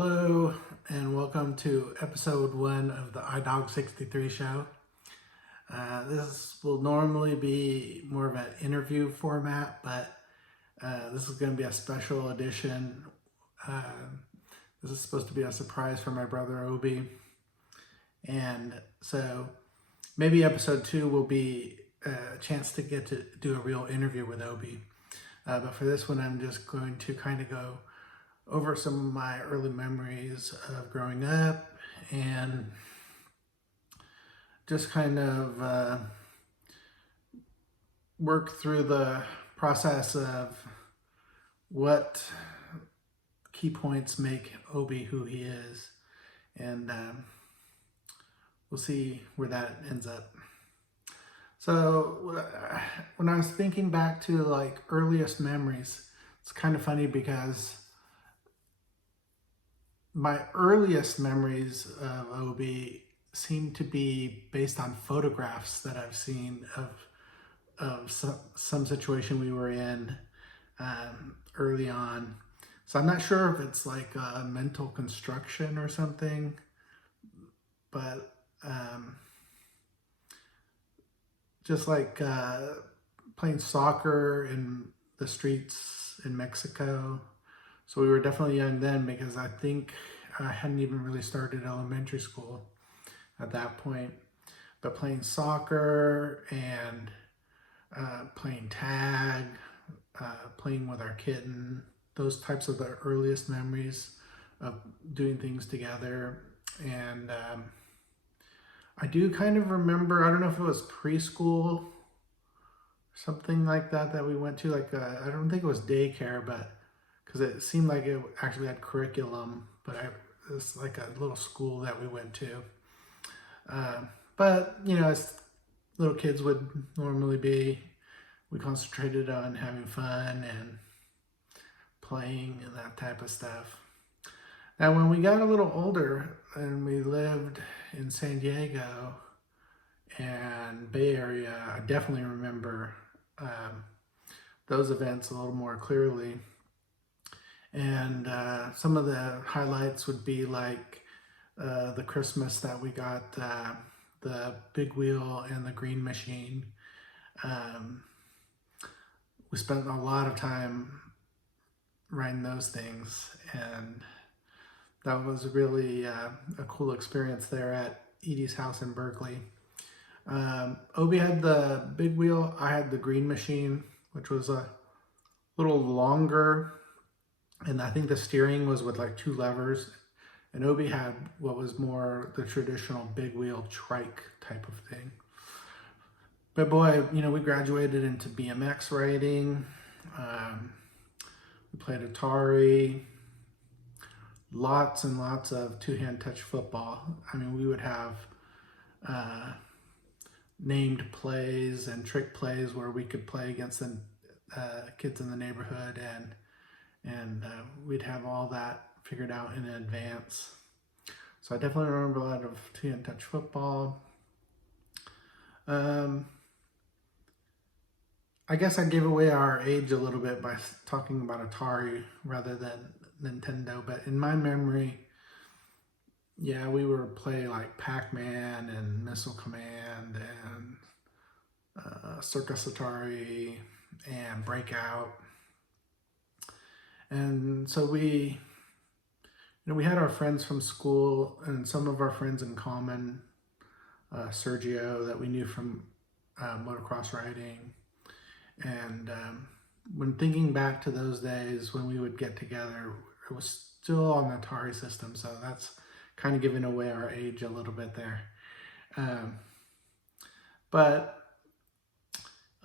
Hello and welcome to episode 1 of the IDog63 show. This will normally be more of an interview format, but this is going to be a special edition. This is supposed to be a surprise for my brother Obie, and so maybe episode 2 will be a chance to get to do a real interview with Obie. But for this one, I'm just going to kind of go over some of my early memories of growing up and just kind of work through the process of what key points make Obie who he is, and we'll see where that ends up. So when I was thinking back to like earliest memories, it's kind of funny because my earliest memories of Obie seem to be based on photographs that I've seen of some situation we were in early on. So I'm not sure if it's like a mental construction or something, but just like playing soccer in the streets in Mexico. So we were definitely young then, because I think I hadn't even really started elementary school at that point. But playing soccer and playing tag, playing with our kitten, those types of the earliest memories of doing things together. And I do kind of remember, I don't know if it was preschool, something like that we went to, like I don't think it was daycare, but because it seemed like it actually had curriculum, but it was like a little school that we went to. But, you know, as little kids would normally be, we concentrated on having fun and playing and that type of stuff. Now, when we got a little older and we lived in San Diego and Bay Area, I definitely remember those events a little more clearly. And some of the highlights would be like the Christmas that we got the big wheel and the green machine. We spent a lot of time riding those things, and that was really a cool experience there at Edie's house in Berkeley. Obie had the big wheel, I had the green machine, which was a little longer, and I think the steering was with like 2 levers, and Obie had what was more the traditional big wheel trike type of thing. But boy, you know, we graduated into BMX riding. We played Atari, lots and lots of two-hand touch football. I mean, we would have named plays and trick plays where we could play against the kids in the neighborhood, and we'd have all that figured out in advance. So I definitely remember a lot of two-hand touch football. I guess I gave away our age a little bit by talking about Atari rather than Nintendo, but in my memory, yeah, we were playing like Pac-Man and Missile Command and Circus Atari and Breakout. And so we had our friends from school and some of our friends in common, Sergio, that we knew from motocross riding. And when thinking back to those days when we would get together, it was still on the Atari system, so that's kind of giving away our age a little bit there. But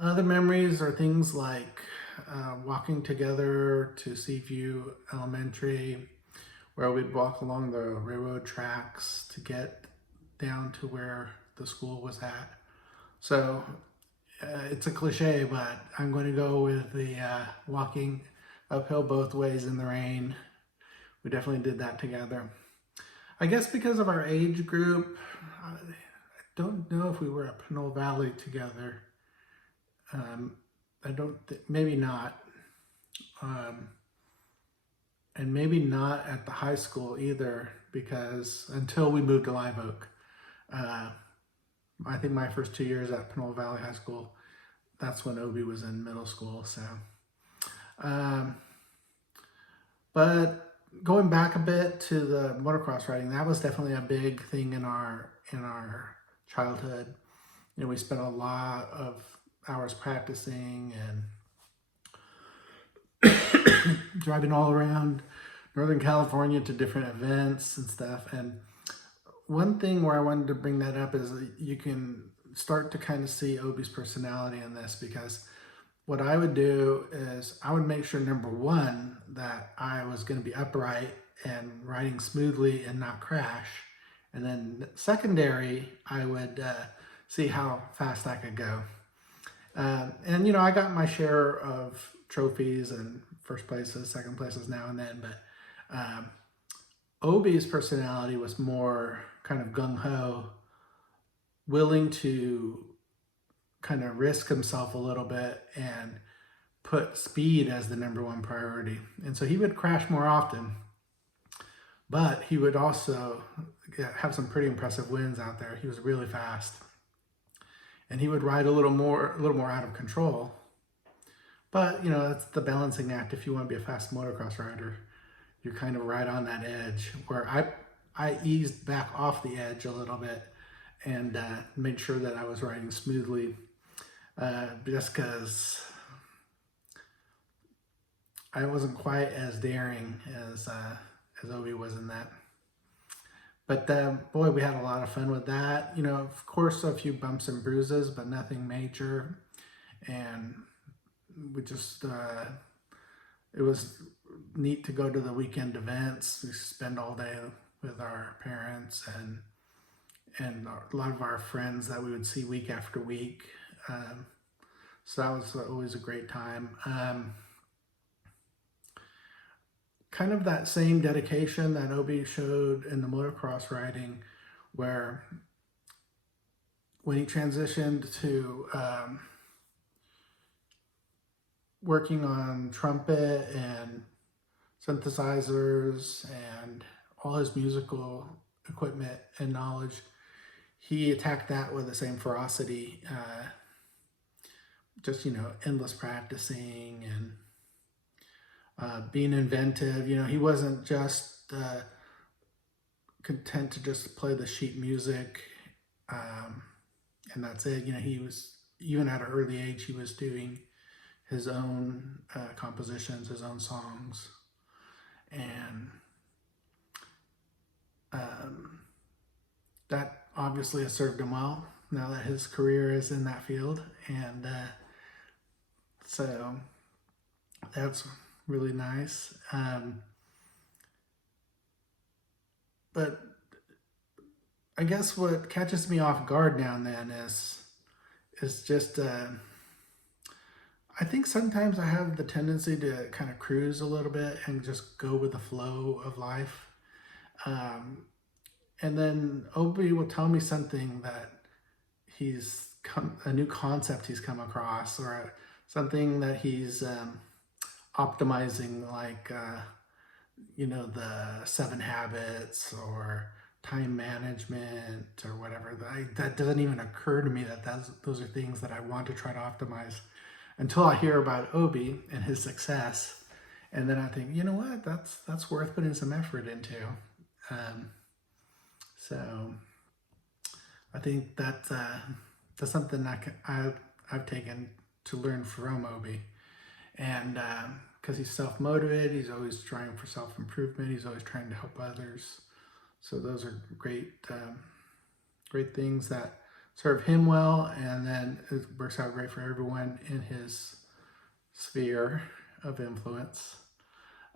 other memories are things like walking together to Seaview Elementary, where we'd walk along the railroad tracks to get down to where the school was at. So it's a cliche, but I'm going to go with the walking uphill both ways in the rain. We definitely did that together. I guess because of our age group, I don't know if we were at Pinole Valley together. I don't think, maybe not. and maybe not at the high school either, because until we moved to Live Oak, uh, I think my first 2 years at Pinole Valley High School, that's when Obie was in middle school. So, um, but going back a bit to the motocross riding, that was definitely a big thing in our childhood. You know, we spent a lot of hours practicing and driving all around Northern California to different events and stuff. And one thing where I wanted to bring that up is that you can start to kind of see Obie's personality in this, because what I would do is I would make sure, number one, that I was going to be upright and riding smoothly and not crash. And then secondary, I would see how fast I could go. And, you know, I got my share of trophies and first places, second places now and then, but Obie's personality was more kind of gung-ho, willing to kind of risk himself a little bit and put speed as the number one priority. And so he would crash more often, but he would also have some pretty impressive wins out there. He was really fast, and he would ride a little more out of control. But, you know, that's the balancing act. If you want to be a fast motocross rider, you're kind of right on that edge, where I eased back off the edge a little bit and made sure that I was riding smoothly, just because I wasn't quite as daring as Obie was in that. But boy, we had a lot of fun with that. You know, of course, a few bumps and bruises, but nothing major. And we just, it was neat to go to the weekend events. We spend all day with our parents and a lot of our friends that we would see week after week. So that was always a great time. Kind of that same dedication that Obie showed in the motocross riding, where when he transitioned to working on trumpet and synthesizers and all his musical equipment and knowledge, he attacked that with the same ferocity. Just, you know, endless practicing and being inventive. You know, he wasn't just content to just play the sheet music and that's it. You know, he was, even at an early age, he was doing his own compositions, his own songs, and that obviously has served him well now that his career is in that field. And so that's really nice. But I guess what catches me off guard now and then is just I think sometimes I have the tendency to kind of cruise a little bit and just go with the flow of life. And then Obie will tell me something that a new concept he's come across, or something that he's optimizing, like, you know, the 7 habits or time management or whatever. That doesn't even occur to me that those are things that I want to try to optimize until I hear about Obie and his success. And then I think, you know what, that's worth putting some effort into. So I think that's something I've taken to learn from Obie. And because he's self-motivated, he's always trying for self-improvement, he's always trying to help others. So those are great things that serve him well, and then it works out great for everyone in his sphere of influence.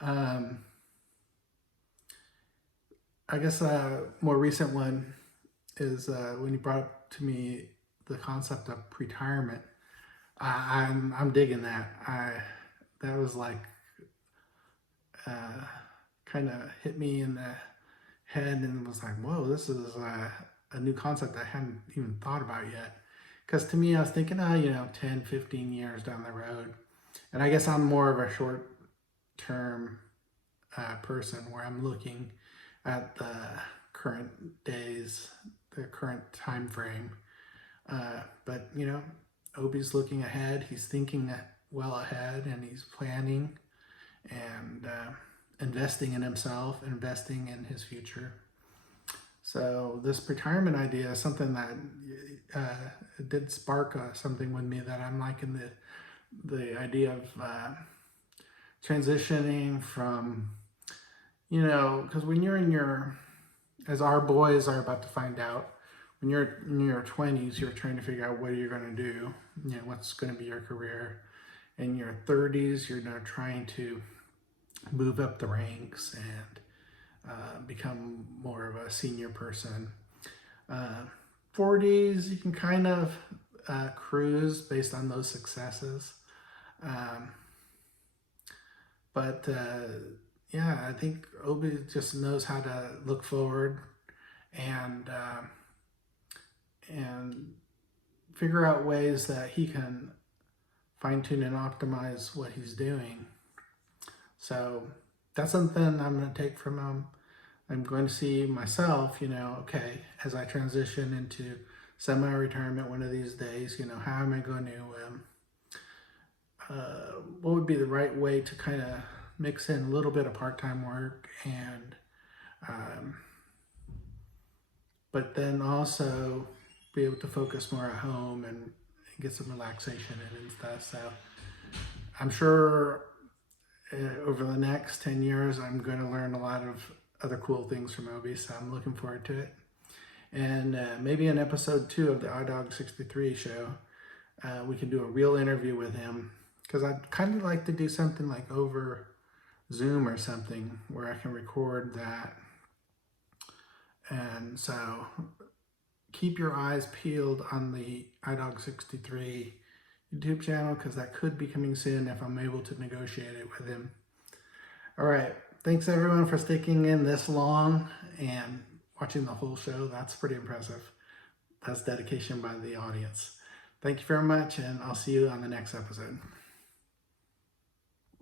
I guess a more recent one is when you brought up to me the concept of retirement. I'm digging that. That was like kind of hit me in the head and was like, whoa, this is a new concept I hadn't even thought about yet. Because to me, I was thinking, you know, 10, 15 years down the road. And I guess I'm more of a short-term person where I'm looking at the current days, the current time frame. But you know, Obie's looking ahead. He's thinking well ahead, and he's planning and investing in himself, investing in his future. So this retirement idea is something that did spark something with me, that I'm liking the idea of transitioning from, you know, because when you're in your, as our boys are about to find out, when you're in your 20s, you're trying to figure out what you're going to do, you know, what's going to be your career. In your 30s, you're now trying to move up the ranks and become more of a senior person. 40s, you can kind of cruise based on those successes. But yeah, I think Obie just knows how to look forward and figure out ways that he can fine tune and optimize what he's doing. So that's something I'm going to take from him. I'm going to see myself, you know, okay, as I transition into semi-retirement one of these days, you know, how am I going to, what would be the right way to kind of mix in a little bit of part-time work and, but then also be able to focus more at home and get some relaxation in and stuff. So I'm sure over the next 10 years, I'm going to learn a lot of other cool things from Obie, so I'm looking forward to it. And maybe in episode 2 of the IDog63 show, we can do a real interview with him, because I'd kind of like to do something like over Zoom or something where I can record that. And so keep your eyes peeled on the IDog63 YouTube channel, because that could be coming soon if I'm able to negotiate it with him. All right. Thanks everyone for sticking in this long and watching the whole show. That's pretty impressive. That's dedication by the audience. Thank you very much, and I'll see you on the next episode.